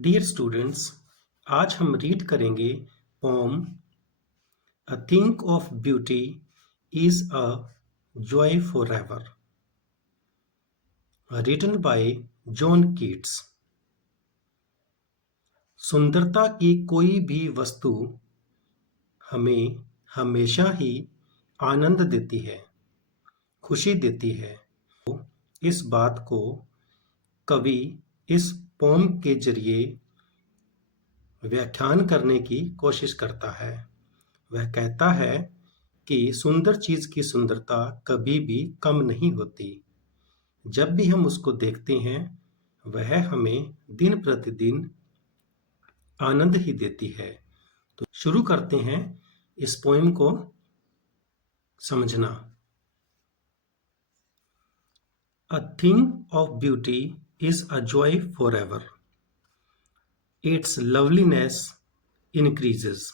Dear students, आज हम read करेंगे poem a think of beauty is a joy forever, written by John Keats. सुंदरता की कोई भी वस्तु हमें हमेशा ही आनंद देती है, खुशी देती है। इस बात को कवि इस पोम के जरिए व्याख्यान करने की कोशिश करता है। वह कहता है कि सुंदर चीज की सुंदरता कभी भी कम नहीं होती। जब भी हम उसको देखते हैं, वह हमें दिन प्रतिदिन आनंद ही देती है। तो शुरू करते हैं इस पोएम को समझना। A thing of beauty is a joy for ever, it's loveliness increases.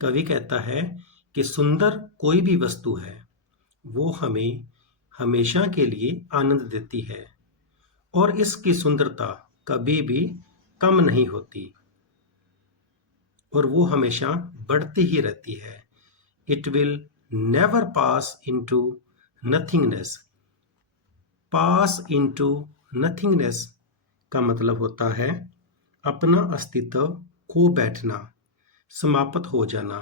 कवि कहता है कि सुंदर कोई भी वस्तु है, वो हमें हमेशा के लिए आनंद देती है और इसकी सुंदरता कभी भी कम नहीं होती और वो हमेशा बढ़ती ही रहती है। It will never pass into nothingness. Pass into nothingness का मतलब होता है अपना अस्तित्व खो बैठना, समाप्त हो जाना।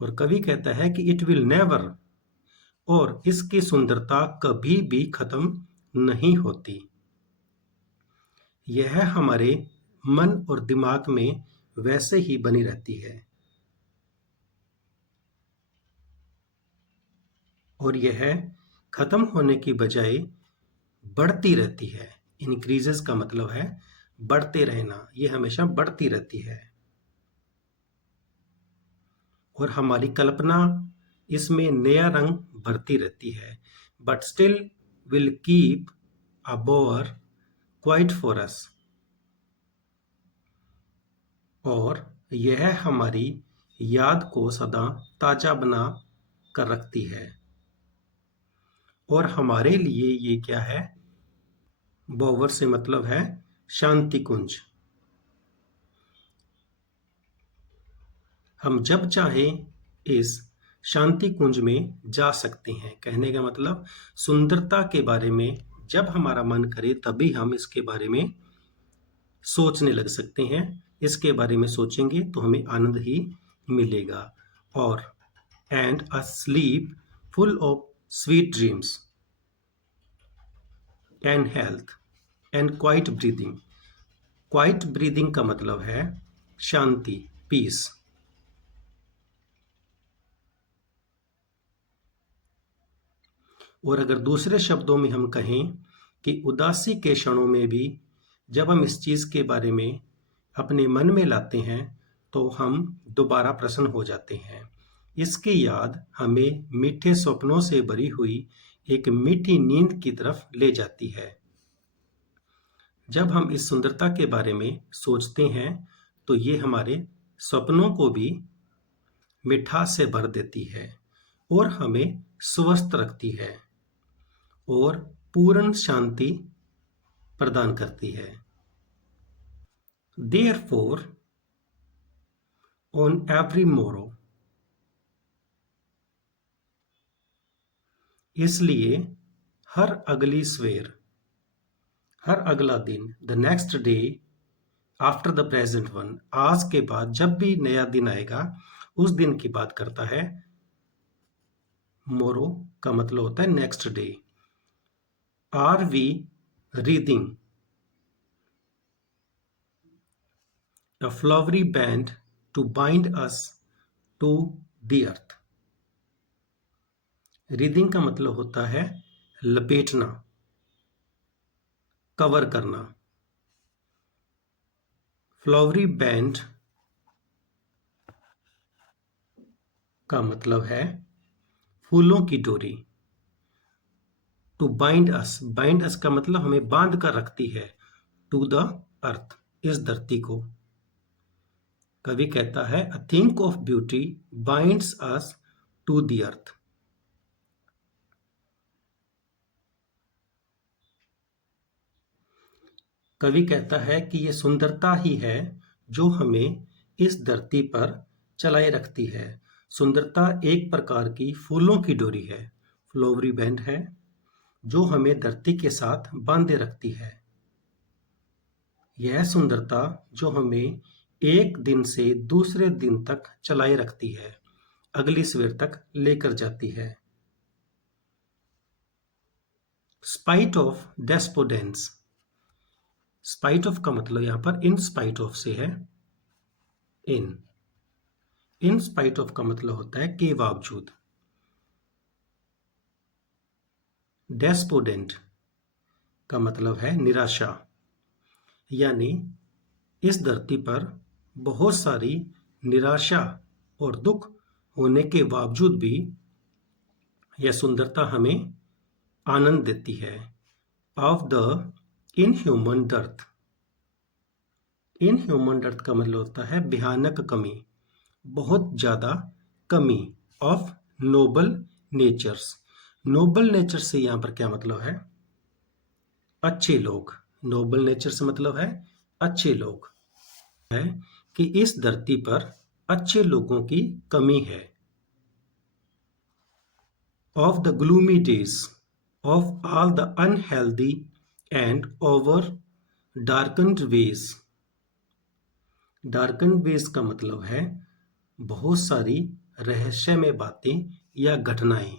और कवि कहता है कि इट विल नेवर, और इसकी सुंदरता कभी भी खत्म नहीं होती। यह हमारे मन और दिमाग में वैसे ही बनी रहती है और यह खत्म होने की बजाय बढ़ती रहती है। इंक्रीजेस का मतलब है बढ़ते रहना, यह हमेशा बढ़ती रहती है और हमारी कल्पना इसमें नया रंग भरती रहती है। But still will keep a bore quiet for us, और यह हमारी याद को सदा ताजा बना कर रखती है। और हमारे लिए ये क्या है? बोवर से मतलब है शांति कुंज। हम जब चाहें इस शांति कुंज में जा सकते हैं। कहने का मतलब सुंदरता के बारे में जब हमारा मन करे तभी हम इसके बारे में सोचने लग सकते हैं। इसके बारे में सोचेंगे तो हमें आनंद ही मिलेगा। और and a slip full of sweet dreams and health and quite breathing. Quite breathing का मतलब है शांति, पीस। और अगर दूसरे शब्दों में हम कहें कि उदासी के क्षणों में भी जब हम इस चीज के बारे में अपने मन में लाते हैं तो हम दोबारा प्रसन्न हो जाते हैं। इसकी याद हमें मीठे सपनों से भरी हुई एक मीठी नींद की तरफ ले जाती है। जब हम इस सुंदरता के बारे में सोचते हैं तो ये हमारे सपनों को भी मिठास से भर देती है और हमें स्वस्थ रखती है और पूर्ण शांति प्रदान करती है। Therefore, on every morrow, इसलिए हर अगली सवेर, हर अगला दिन, the next day after the present one, आज के बाद जब भी नया दिन आएगा उस दिन की बात करता है। मोरो का मतलब होता है next day. Are we reading a flowery band to bind us to the earth। Reading का मतलब होता है लपेटना, कवर करना। फ्लावरी बैंड का मतलब है फूलों की डोरी। To bind us, bind us का मतलब हमें बांध कर रखती है। टू द अर्थ, इस धरती को। कवि कहता है a think of beauty binds us to the earth. कवि कहता है कि ये सुंदरता ही है जो हमें इस धरती पर चलाए रखती है। सुंदरता एक प्रकार की फूलों की डोरी है, फ्लोवरी बैंड है, जो हमें धरती के साथ बांधे रखती है। यह सुंदरता जो हमें एक दिन से दूसरे दिन तक चलाए रखती है, अगली सवेर तक लेकर जाती है। Spite of despondence. Spite of का मतलब यहां पर इन स्पाइट ऑफ से है। इन स्पाइट ऑफ का मतलब होता है के बावजूद। डेस्पोडेंट का मतलब है निराशा, यानी इस धरती पर बहुत सारी निराशा और दुख होने के बावजूद भी यह सुंदरता हमें आनंद देती है। Of the inhuman dearth. Inhuman dearth का मतलब होता है भयानक कमी, बहुत ज्यादा कमी। Of noble natures. Noble nature से यहां पर क्या मतलब है? अच्छे लोग। नोबल नेचर से मतलब है अच्छे लोग। है कि इस धरती पर अच्छे लोगों की कमी है। Of the gloomy days, of all the unhealthy and over darkened ways. Darkened ways का मतलब है बहुत सारी रहस्यमय बातें या घटनाएं।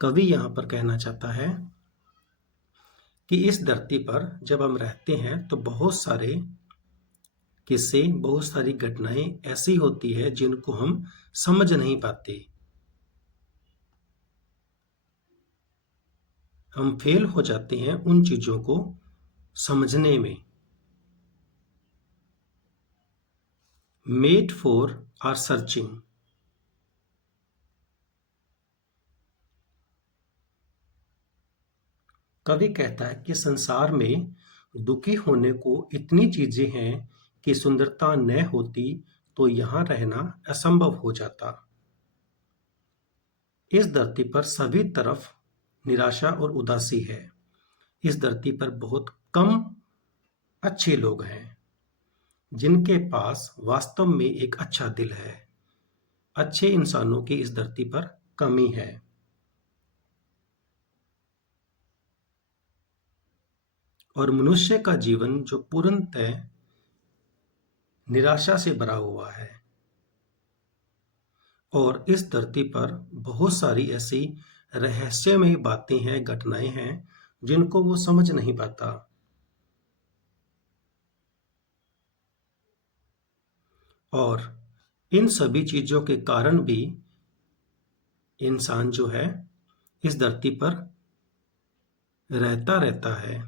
कवि यहां पर कहना चाहता है कि इस धरती पर जब हम रहते हैं तो बहुत सारे किस्से, बहुत सारी घटनाएं ऐसी होती है जिनको हम समझ नहीं पाते। हम फेल हो जाते हैं उन चीजों को समझने में। Made for our searching. कवि कहता है कि संसार में दुखी होने को इतनी चीजें हैं कि सुंदरता न होती तो यहां रहना असंभव हो जाता। इस धरती पर सभी तरफ निराशा और उदासी है। इस धरती पर बहुत कम अच्छे लोग हैं जिनके पास वास्तव में एक अच्छा दिल है। अच्छे इंसानों की इस धरती पर कमी है। और मनुष्य का जीवन जो पूर्णतः निराशा से भरा हुआ है। और इस धरती पर बहुत सारी ऐसी रहस्यमय बातें हैं, घटनाएं हैं जिनको वो समझ नहीं पाता। और इन सभी चीजों के कारण भी इंसान जो है इस धरती पर रहता है।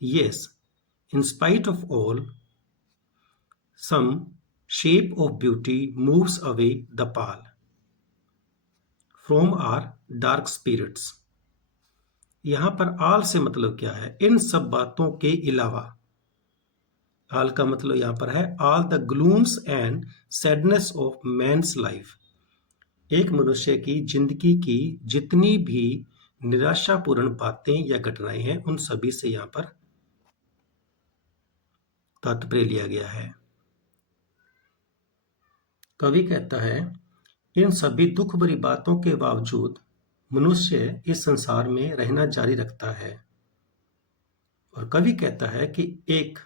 Yes, in spite of all, some shape of beauty moves away the pall from our dark spirits. यहां पर आल से मतलब क्या है? इन सब बातों के अलावा। आल का मतलब यहां पर है all the glooms and sadness of man's life. एक मनुष्य की जिंदगी की जितनी भी निराशापूर्ण बातें या घटनाएं हैं उन सभी से यहां पर तात्पर्य लिया गया है। कवि कहता है इन सभी दुख भरी बातों के बावजूद मनुष्य इस संसार में रहना जारी रखता है। और कवि कहता है कि एक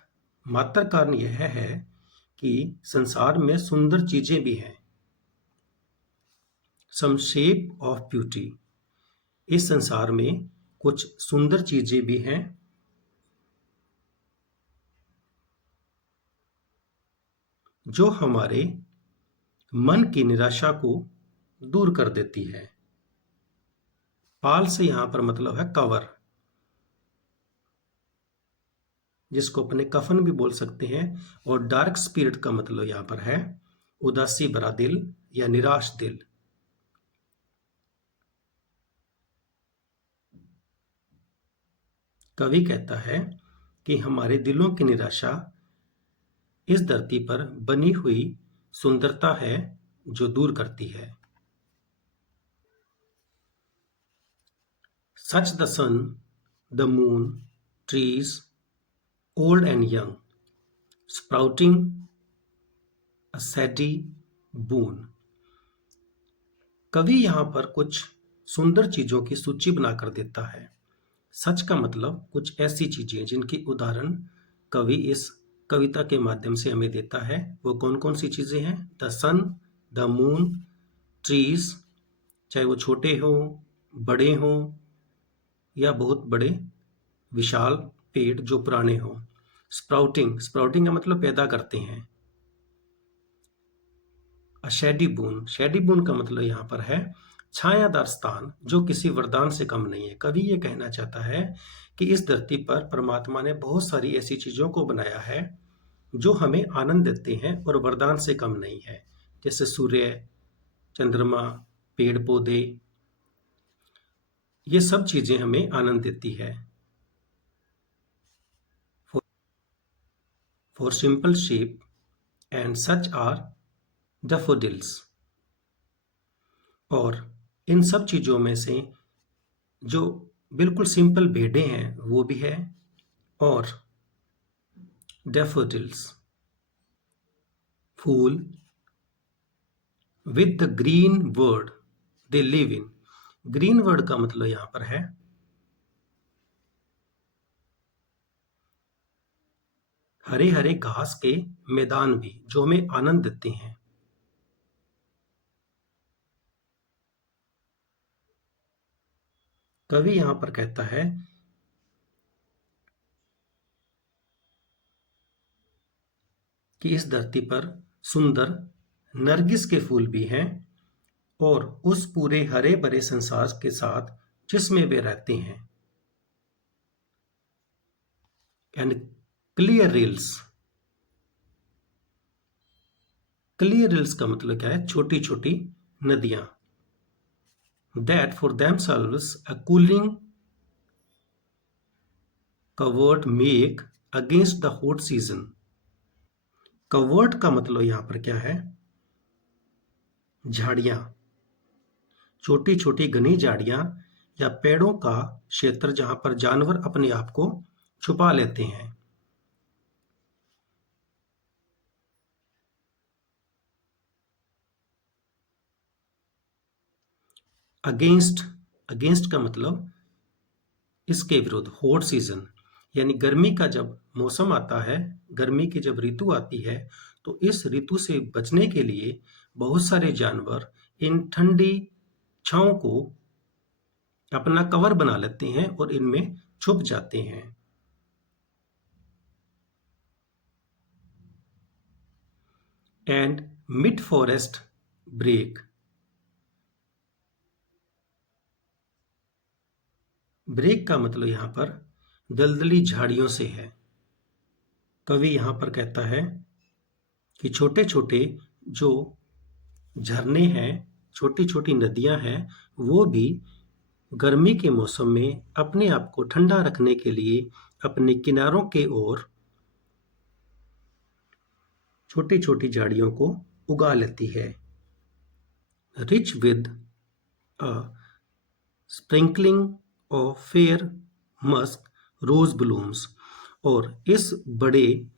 मात्र कारण यह है कि संसार में सुंदर चीजें भी हैं। Some shape of beauty. इस संसार में कुछ सुंदर चीजें भी हैं जो हमारे मन की निराशा को दूर कर देती है। पाल से यहां पर मतलब है कवर, जिसको अपने कफन भी बोल सकते हैं। और डार्क स्पिरिट का मतलब यहां पर है उदासी भरा दिल या निराश दिल। कवि कहता है कि हमारे दिलों की निराशा इस धरती पर बनी हुई सुंदरता है जो दूर करती है। such the sun, the moon, trees, old and young, sprouting a steady boon. कवि यहाँ पर कुछ सुंदर चीजों की सूची बनाकर देता है। सच का मतलब कुछ ऐसी चीजें जिनकी उदाहरण कवि इस कविता के माध्यम से हमें देता है। वो कौन कौन सी चीजें हैं? The sun, the moon, trees, चाहे वो छोटे हों, बड़े हों या बहुत बड़े विशाल पेड़ जो पुराने हों। स्प्राउटिंग, स्प्राउटिंग का मतलब पैदा करते हैं। शेडी बून, शेडी बून का मतलब यहाँ पर है छायादार स्थान जो किसी वरदान से कम नहीं है। कवि ये कहना चाहता है कि इस धरती पर परमात्मा ने बहुत सारी ऐसी चीजों को बनाया है जो हमें आनंद देते हैं और वरदान से कम नहीं है, जैसे सूर्य, चंद्रमा, पेड़ पौधे, ये सब चीजें हमें आनंद देती है। For simple shape and such are daffodils. और इन सब चीजों में से जो बिल्कुल सिंपल भेड़ें हैं वो भी है, और डैफोडिल्स फूल with the green world they live in. Green world का मतलब यहां पर है हरे हरे घास के मैदान भी जो हमें आनंद देते हैं। कवि यहां पर कहता है कि इस धरती पर सुंदर नरगिस के फूल भी हैं और उस पूरे हरे भरे संसार के साथ जिसमें वे रहते हैं। And clear reels, clear reels का मतलब क्या है? छोटी छोटी नदियां। That for themselves a cooling covered make against the hot season। Covered का मतलब यहां पर क्या है? झाड़ियां, छोटी छोटी घनी झाड़ियां या पेड़ों का क्षेत्र जहां पर जानवर अपने आप को छुपा लेते हैं। अगेंस्ट, अगेंस्ट का मतलब इसके विरुद्ध। हॉट सीजन यानी गर्मी का जब मौसम आता है, गर्मी की जब ऋतु आती है, तो इस ऋतु से बचने के लिए बहुत सारे जानवर इन ठंडी छांव को अपना कवर बना लेते हैं और इनमें छुप जाते हैं। And mid forest brake, brake का मतलब यहां पर दलदली झाड़ियों से है। कवि यहां पर कहता है कि छोटे छोटे जो झरने हैं, छोटी छोटी नदियां हैं, वो भी गर्मी के मौसम में अपने आप को ठंडा रखने के लिए अपने किनारों के ओर छोटी छोटी झाड़ियों को उगा लेती है। Rich with a sprinkling of fair musk rose blooms. और इस बड़े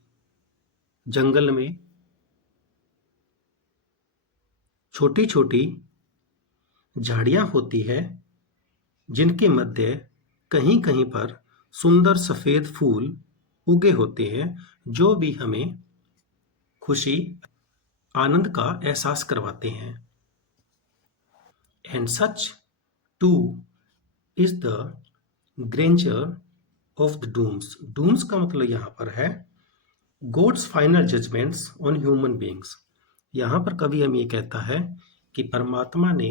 जंगल में छोटी छोटी झाड़ियां होती है जिनके मध्य कहीं कहीं पर सुंदर सफेद फूल उगे होते हैं जो भी हमें खुशी, आनंद का एहसास करवाते हैं। And such too is the grandeur of the dooms. Dooms का मतलब यहां पर है God's final judgements on human beings. यहां पर कवि हमें ये कहता है कि परमात्मा ने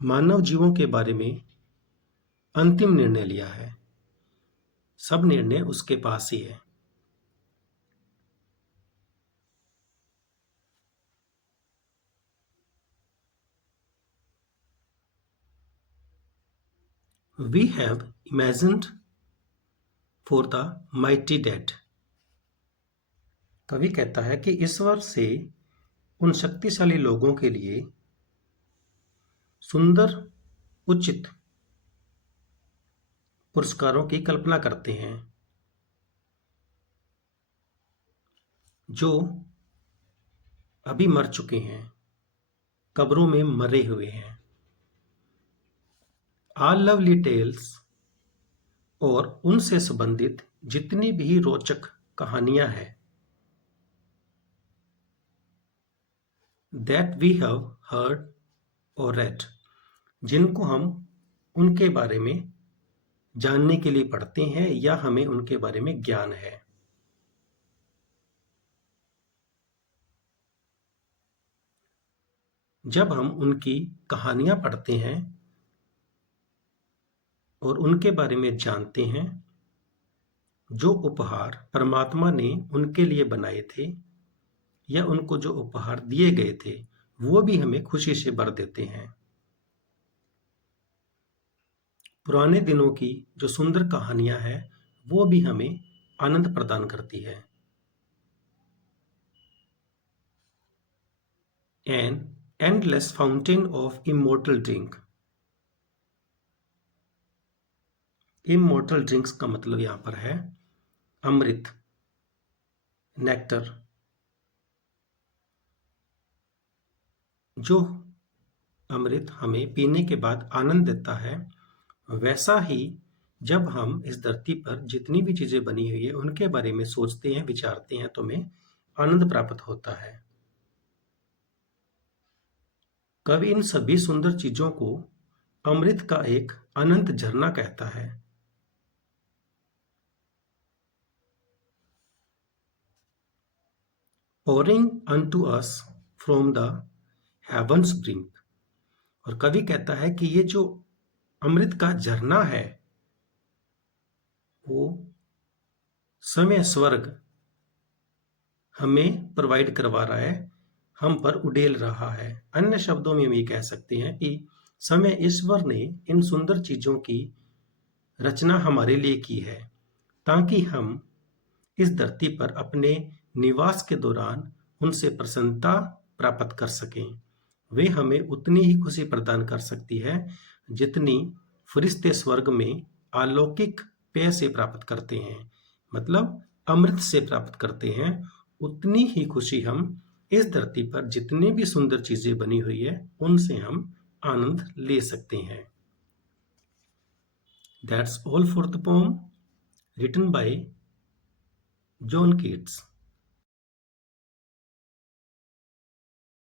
मानव जीवों के बारे में अंतिम निर्णय लिया है। सब निर्णय उसके पास ही है। We have imagined for the mighty dead। कवि कहता है कि ईश्वर से उन शक्तिशाली लोगों के लिए सुंदर उचित पुरस्कारों की कल्पना करते हैं जो अभी मर चुके हैं, कब्रों में मरे हुए हैं। ऑल लवली टेल्स और उनसे संबंधित जितनी भी रोचक कहानियां हैं दैट वी हैव हर्ड और रेड, जिनको हम उनके बारे में जानने के लिए पढ़ते हैं या हमें उनके बारे में ज्ञान है। जब हम उनकी कहानियां पढ़ते हैं और उनके बारे में जानते हैं, जो उपहार परमात्मा ने उनके लिए बनाए थे या उनको जो उपहार दिए गए थे, वो भी हमें खुशी से भर देते हैं। पुराने दिनों की जो सुंदर कहानियां हैं, वो भी हमें आनंद प्रदान करती है। An endless fountain of immortal drink। Immortal drinks का मतलब यहां पर है अमृत, नेक्टर। जो अमृत हमें पीने के बाद आनंद देता है, वैसा ही जब हम इस धरती पर जितनी भी चीजें बनी हुई है उनके बारे में सोचते हैं, विचारते हैं, तो हमें आनंद प्राप्त होता है। कवि इन सभी सुंदर चीजों को अमृत का एक अनंत झरना कहता है। pouring unto us from the heavens brink। और कवि कहता है कि ये जो अमृत का झरना है वो समय स्वर्ग हमें प्रोवाइड करवा रहा है, हम पर उड़ेल रहा है। अन्य शब्दों में हम ये कह सकते हैं कि समय ईश्वर ने इन सुंदर चीजों की रचना हमारे लिए की है ताकि हम इस धरती पर अपने निवास के दौरान उनसे प्रसन्नता प्राप्त कर सकें। वे हमें उतनी ही खुशी प्रदान कर सकती है जितनी फरिश्ते स्वर्ग में अलौकिक पेय से प्राप्त करते हैं, मतलब अमृत से प्राप्त करते हैं। उतनी ही खुशी हम इस धरती पर जितनी भी सुंदर चीजें बनी हुई है उनसे हम आनंद ले सकते हैं। That's all for the poem written by John Keats।